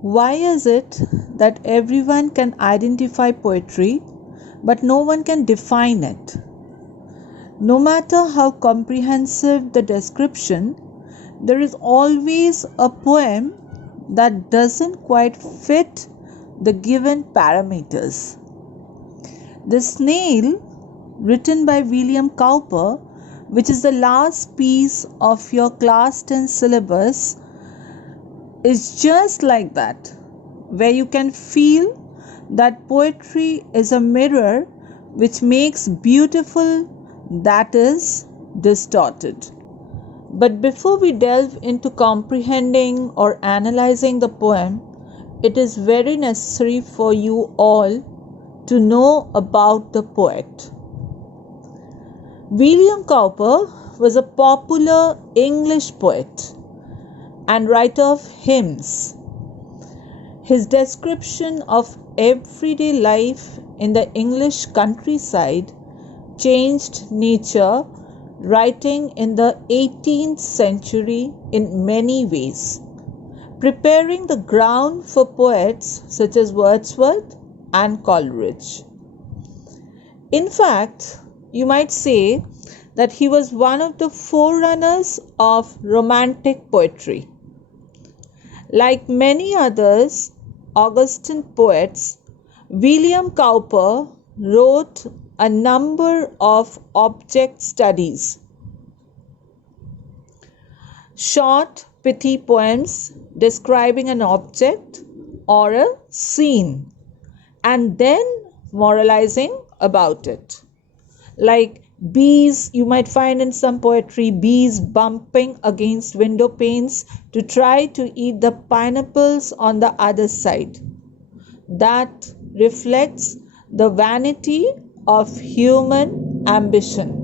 Why is it that everyone can identify poetry, but no one can define it? No matter how comprehensive the description, there is always a poem that doesn't quite fit the given parameters. The Snail, written by William Cowper, which is the last piece of your class 10 syllabus, is just like that, where you can feel that poetry is a mirror which makes beautiful that is distorted. But before we delve into comprehending or analyzing the poem, it is very necessary for you all to know about the poet. William Cowper was a popular English poet and writer of hymns. His description of everyday life in the English countryside changed nature, writing in the 18th century in many ways, preparing the ground for poets such as Wordsworth and Coleridge. In fact, you might say that he was one of the forerunners of Romantic poetry. Like many others Augustan poets, William Cowper wrote a number of object studies, short, pithy poems describing an object or a scene, and then moralizing about it. Like bees, you might find in some poetry bees bumping against window panes to try to eat the pineapples on the other side. That reflects the vanity of human ambition.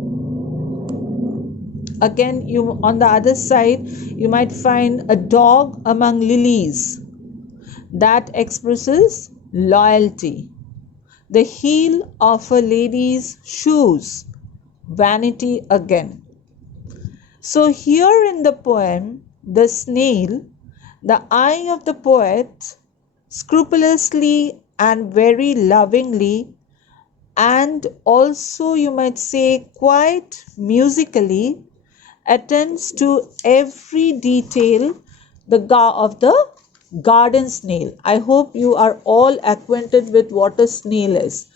Again, you on the other side, you might find a dog among lilies. That expresses loyalty. The heel of a lady's shoes, vanity again. So here in the poem, The Snail, the eye of the poet scrupulously and very lovingly, and also you might say quite musically, attends to every detail of the garden snail. I hope you are all acquainted with what a snail is.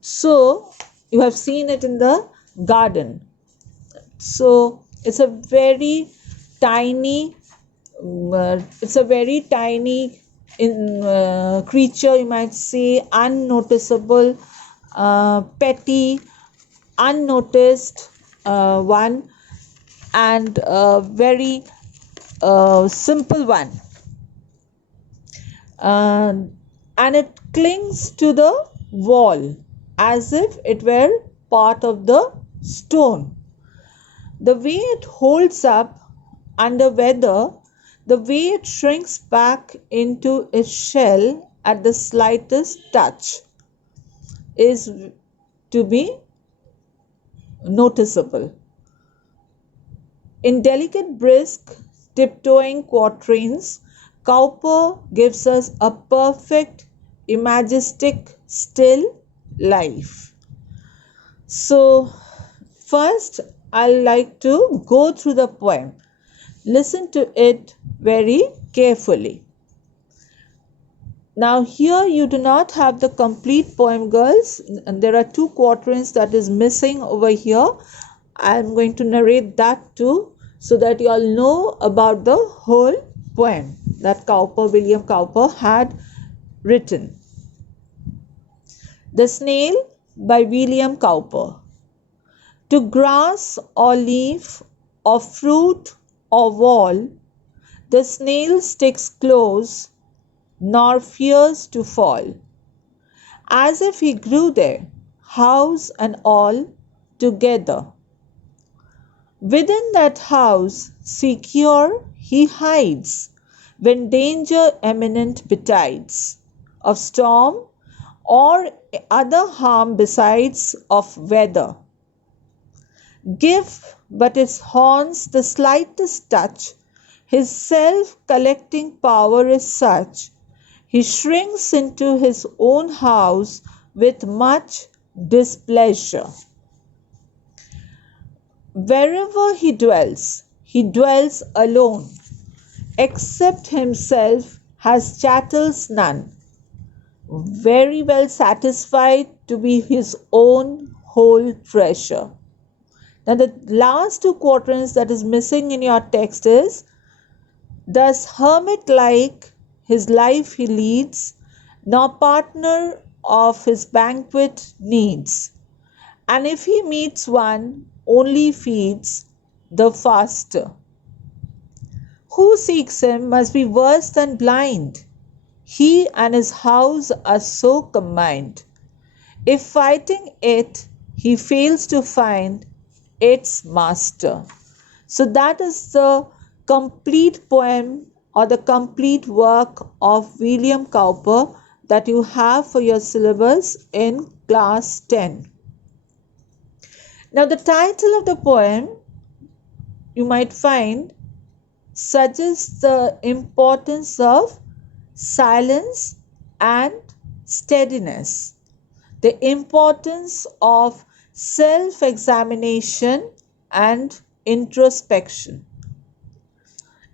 So you have seen it in the garden. So it's a very tiny creature, you might say, unnoticeable, petty, unnoticed one, and very simple one. And it clings to the wall as if it were part of the stone. The way it holds up under weather, the way it shrinks back into its shell at the slightest touch is to be noticeable. In delicate, brisk, tiptoeing quatrains, Cowper gives us a perfect, imagistic, still life. So, first, I'd like to go through the poem. Listen to it very carefully. Now, here you do not have the complete poem, girls, and there are 2 quatrains that is missing over here. I'm going to narrate that too, so that you all know about the whole poem that William Cowper had written. The Snail by William Cowper. To grass or leaf or fruit or wall, the snail sticks close, nor fears to fall, as if he grew there, house and all together. Within that house, secure, he hides, when danger imminent betides, of storm or other harm besides of weather. Give but its horns the slightest touch, his self-collecting power is such He shrinks into his own house with much displeasure. Wherever he dwells alone, except himself has chattels none, very well satisfied to be his own whole treasure. Now the last two quatrains that is missing in your text is, thus hermit like his life he leads, nor partner of his banquet needs, and if he meets one, only feeds the faster. Who seeks him must be worse than blind. He and his house are so combined. If fighting it, he fails to find its master. So that is the complete poem or the complete work of William Cowper that you have for your syllabus in class 10. Now the title of the poem you might find suggests the importance of silence and steadiness, the importance of self-examination and introspection.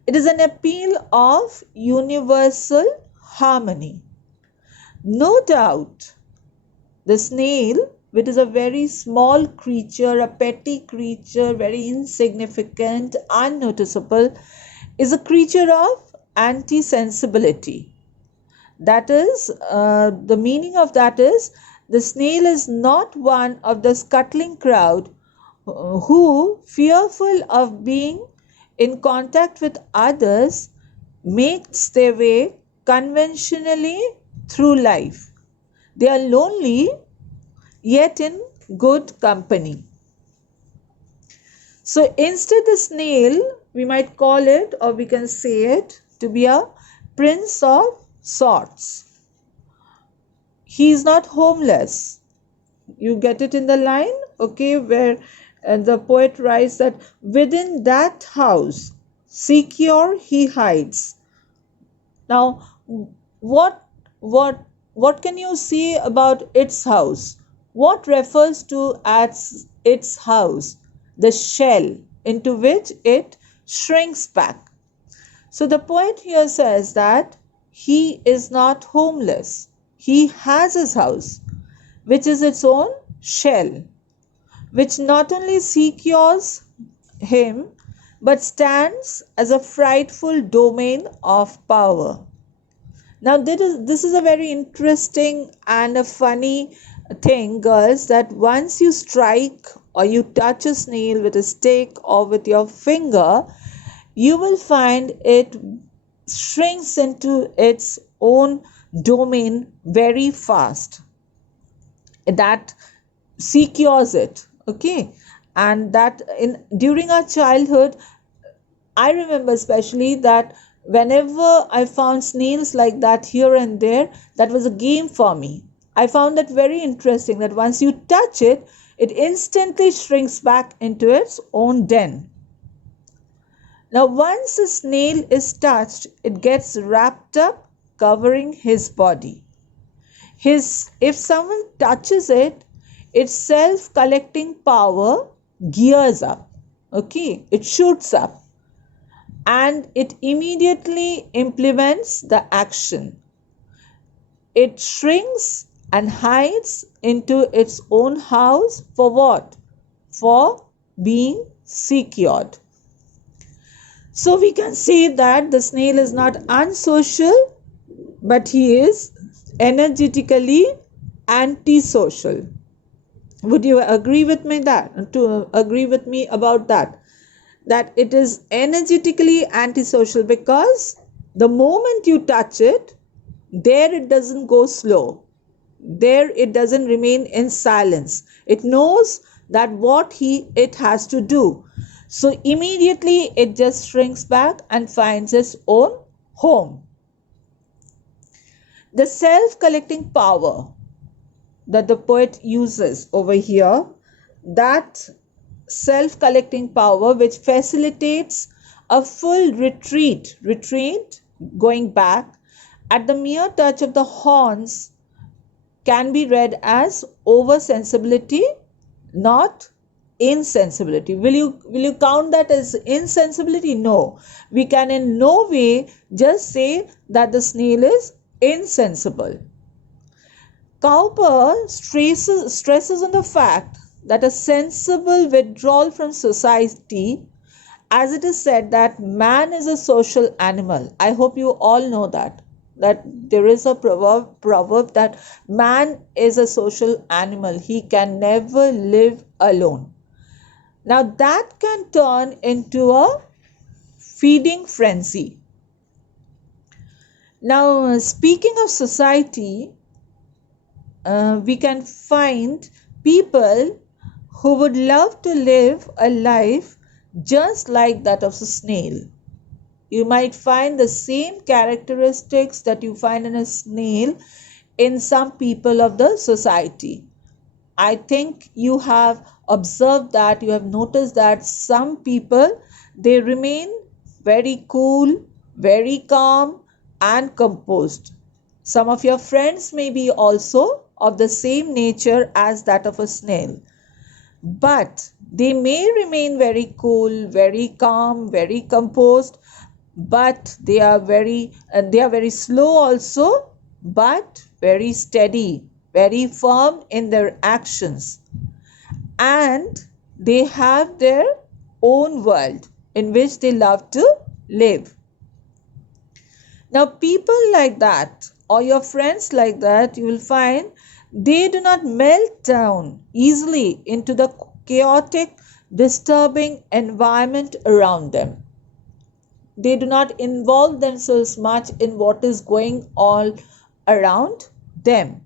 It is an appeal of universal harmony. No doubt, the snail, which is a very small creature, a petty creature, very insignificant, unnoticeable, is a creature of anti-sensibility. That is, the meaning of that is, the snail is not one of the scuttling crowd who, fearful of being in contact with others, makes their way conventionally through life. They are lonely, yet in good company. So instead, the snail, we might call it, or we can say it, to be a prince of sorts. He is not homeless. You get it in the line, okay, where the poet writes that within that house, secure he hides. Now, what can you see about its house? What refers to as its house? The shell into which it shrinks back. So the poet here says that he is not homeless. He has his house, which is its own shell, which not only secures him, but stands as a frightful domain of power. Now, this is a very interesting and a funny thing, girls, that once you strike or you touch a snail with a stick or with your finger, you will find it shrinks into its own domain very fast. That secures it, okay? And that during our childhood, I remember especially that whenever I found snails like that here and there, that was a game for me. I found that very interesting, that once you touch it, it instantly shrinks back into its own den. Now, once a snail is touched, it gets wrapped up, covering his body. If someone touches it, its self-collecting power gears up, okay? It shoots up and it immediately implements the action. It shrinks and hides into its own house for what? For being secured. So we can say that the snail is not unsocial, but he is energetically antisocial. Would you agree with me about that? That it is energetically antisocial because the moment you touch it, there it doesn't go slow. There it doesn't remain in silence. It knows that what it has to do. So immediately it just shrinks back and finds its own home. The self-collecting power that the poet uses over here, that self-collecting power which facilitates a full retreat going back, At the mere touch of the horns can be read as oversensibility, not insensibility. Will you count that as insensibility? No. We can in no way just say that the snail is insensible. Cowper stresses on the fact that a sensible withdrawal from society, as it is said that man is a social animal. I hope you all know that there is a proverb that man is a social animal. He can never live alone. Now that can turn into a feeding frenzy. Now, speaking of society, we can find people who would love to live a life just like that of a snail. You might find the same characteristics that you find in a snail in some people of the society. I think you have observed that, you have noticed that some people, they remain very cool, very calm and composed. Some of your friends may be also of the same nature as that of a snail, but they may remain very cool, very calm, very composed, but they are very slow also, but very steady, very firm in their actions, and they have their own world in which they love to live. Now, people like that, or your friends like that, you will find they do not melt down easily into the chaotic, disturbing environment around them. They do not involve themselves much in what is going all around them.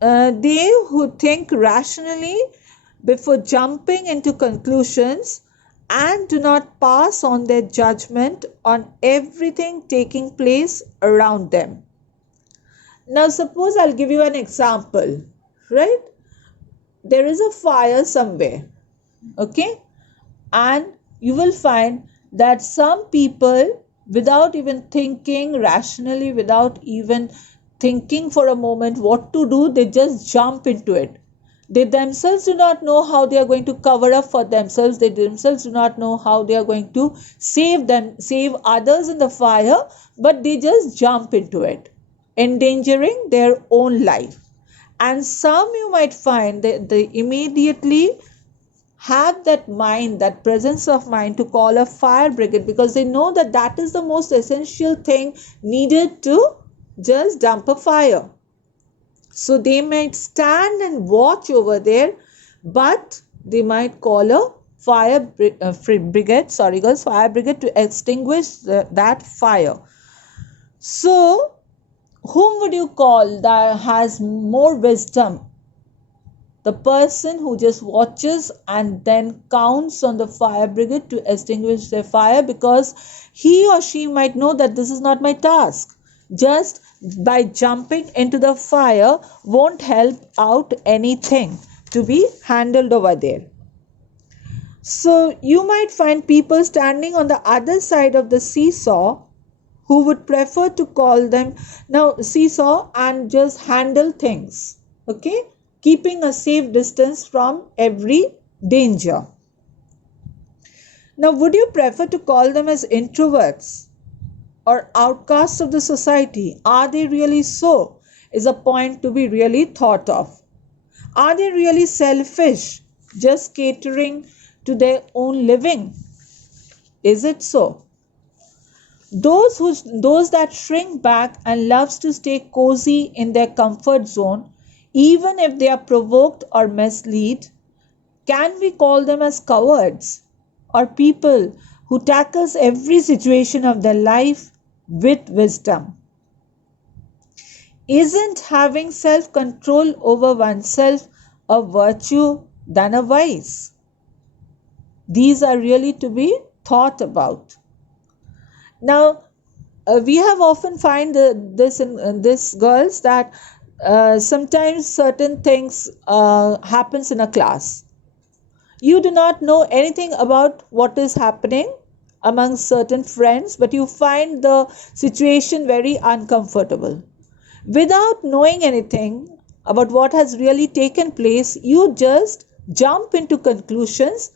They who think rationally before jumping into conclusions and do not pass on their judgment on everything taking place around them. Now, suppose I'll give you an example, right? There is a fire somewhere, okay? And you will find that some people, without even thinking rationally, without even thinking for a moment what to do, they just jump into it. They themselves do not know how they are going to cover up for themselves. They themselves do not know how they are going to save others in the fire, but they just jump into it, endangering their own life. And some you might find that they immediately have that mind, that presence of mind to call a fire brigade, because they know that that is the most essential thing needed to just dump a fire. So they might stand and watch over there, but they might call a fire brigade to extinguish that fire. So whom would you call that has more wisdom? The person who just watches and then counts on the fire brigade to extinguish their fire, because he or she might know that this is not my task. Just by jumping into the fire won't help out anything to be handled over there. So you might find people standing on the other side of the seesaw who would prefer to call them now seesaw and just handle things, okay, keeping a safe distance from every danger. Now, would you prefer to call them as introverts or outcasts of the society? Are they really so? Is a point to be really thought of. Are they really selfish, just catering to their own living? Is it so? Those that shrink back and loves to stay cozy in their comfort zone, even if they are provoked or misled, can we call them as cowards, or people who tackles every situation of their life with wisdom? Isn't having self-control over oneself a virtue than a vice? These are really to be thought about. Now, we have often find this in this girls that sometimes certain things happens in a class. You do not know anything about what is happening, among certain friends, but you find the situation very uncomfortable. Without knowing anything about what has really taken place, you just jump into conclusions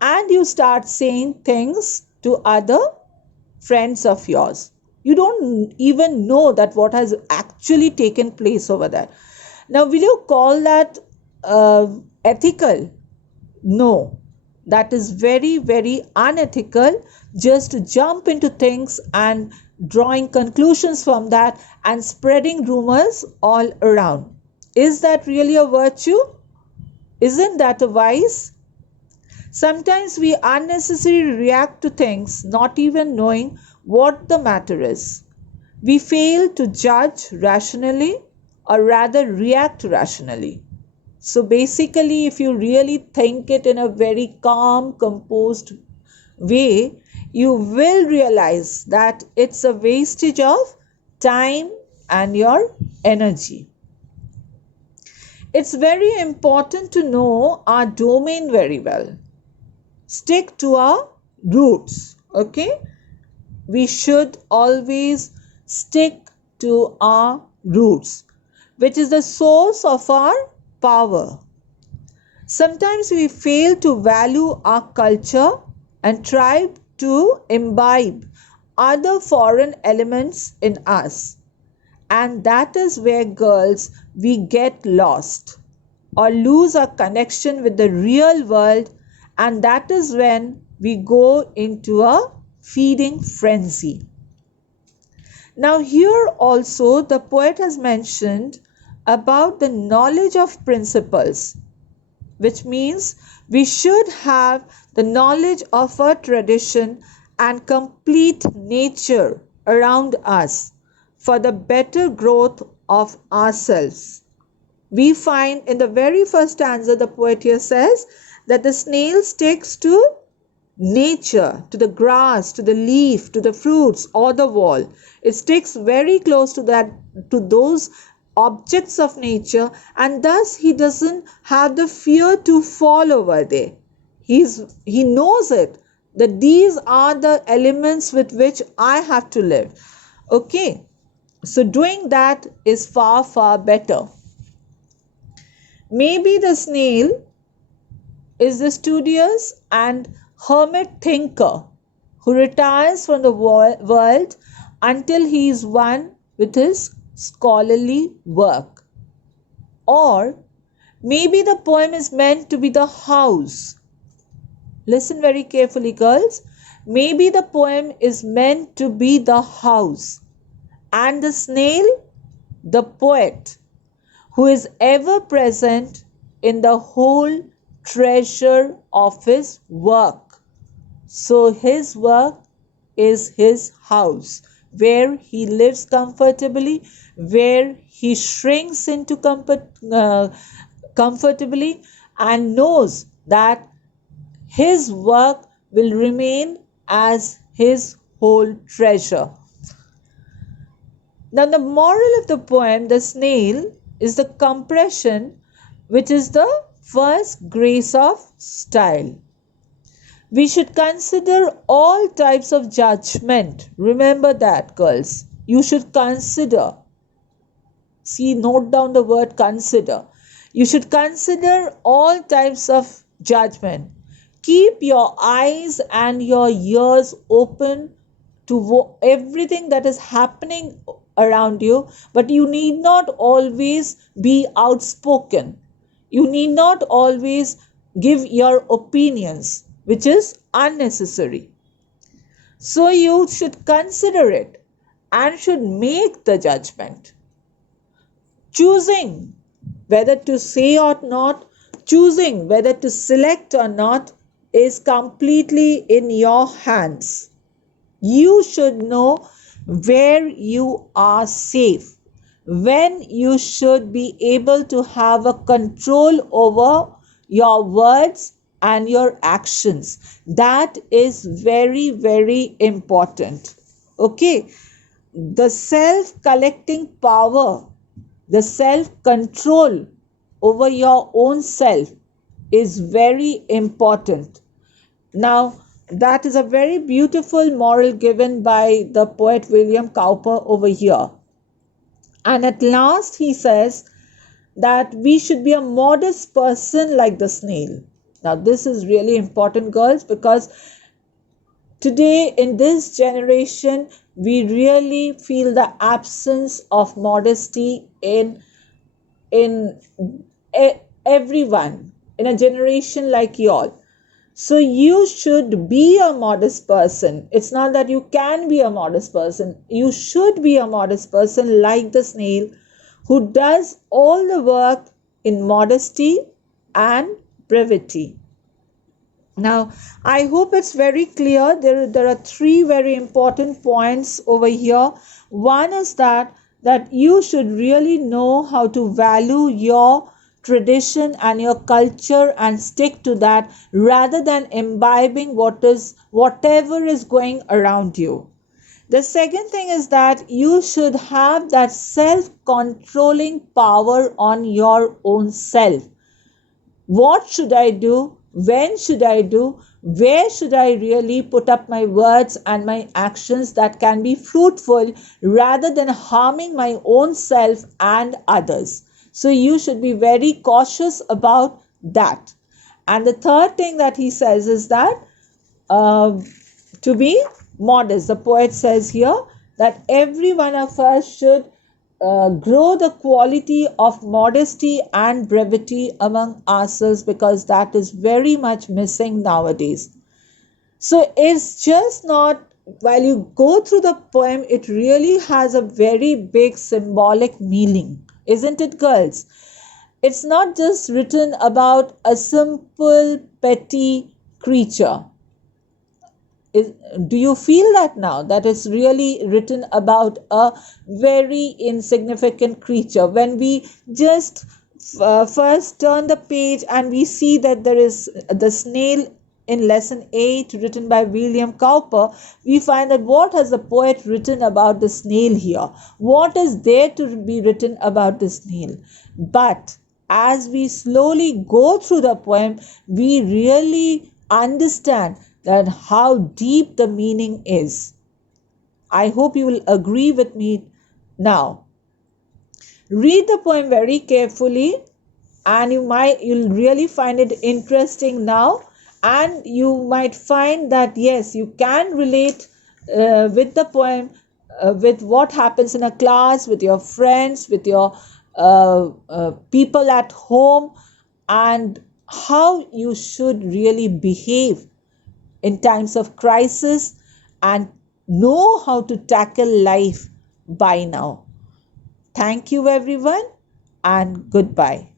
and you start saying things to other friends of yours. You don't even know that what has actually taken place over there. Now, will you call that ethical? No, that is very, very unethical, just to jump into things and drawing conclusions from that and spreading rumors all around. Is that really a virtue? Isn't that a vice? Sometimes we unnecessarily react to things not even knowing what the matter is. We fail to judge rationally, or rather react rationally. So basically, if you really think it in a very calm, composed way, you will realize that it's a wastage of time and your energy. It's very important to know our domain very well. Stick to our roots, okay? We should always stick to our roots, which is the source of our power. Sometimes we fail to value our culture and try to imbibe other foreign elements in us. And that is where, girls, we get lost or lose our connection with the real world, and that is when we go into a feeding frenzy. Now, here also the poet has mentioned about the knowledge of principles, which means we should have the knowledge of our tradition and complete nature around us for the better growth of ourselves. We find in the very first stanza, the poet here says that the snail sticks to nature, to the grass, to the leaf, to the fruits or the wall. It sticks very close to that, to those objects of nature, and thus he doesn't have the fear to fall over there. He knows it, that these are the elements with which I have to live. Okay, so doing that is far, far better. Maybe the snail is the studious and hermit thinker who retires from the world until he is one with his scholarly work. Or maybe the poem is meant to be the house. Listen very carefully, girls. Maybe the poem is meant to be the house, and the snail, the poet, who is ever present in the whole treasure of his work. So his work is his house, where he lives comfortably, where he shrinks into comfortably, and knows that his work will remain as his whole treasure. Now, the moral of the poem, The Snail, is the compression, which is the first grace of style. We should consider all types of judgment. Remember that, girls. You should consider. See, note down the word consider. You should consider all types of judgment. Keep your eyes and your ears open to everything that is happening around you, but you need not always be outspoken. You need not always give your opinions, which is unnecessary. So you should consider it and should make the judgment. Choosing whether to say or not, choosing whether to select or not, is completely in your hands. You should know where you are safe, when you should be able to have a control over your words and your actions. That is very, very important. Okay, the self-collecting power, the self-control over your own self is very important. Now, That is a very beautiful moral given by the poet William Cowper over here. And at last he says that we should be a modest person like the snail. Now, this is really important, girls, because today in this generation, we really feel the absence of modesty in everyone in a generation like y'all. So you should be a modest person. It's not that you can be a modest person. You should be a modest person like the snail who does all the work in modesty and brevity. Now, I hope it's very clear. There are three very important points over here. One is that you should really know how to value your tradition and your culture and stick to that rather than imbibing whatever is going around you. The second thing is that you should have that self controlling power on your own self. What should I do? When should I do? Where should I really put up my words and my actions that can be fruitful rather than harming my own self and others? So you should be very cautious about that. And the third thing that he says is that to be modest. The poet says here that every one of us should grow the quality of modesty and brevity among ourselves because that is very much missing nowadays. So it's just not, while you go through the poem, it really has a very big symbolic meaning, isn't it, girls? It's not just written about a simple, petty creature. Do you feel that now? That it's really written about a very insignificant creature. When we just first turn the page and we see that there is the snail in lesson 8 written by William Cowper, we find that what has the poet written about the snail here? What is there to be written about the snail? But as we slowly go through the poem, we really understand that how deep the meaning is. I hope you will agree with me now. Read the poem very carefully and you'll really find it interesting now, and you might find that yes, you can relate with the poem, with what happens in a class, with your friends, with your people at home, and how you should really behave in times of crisis and know how to tackle life by now. Thank you, everyone, and goodbye.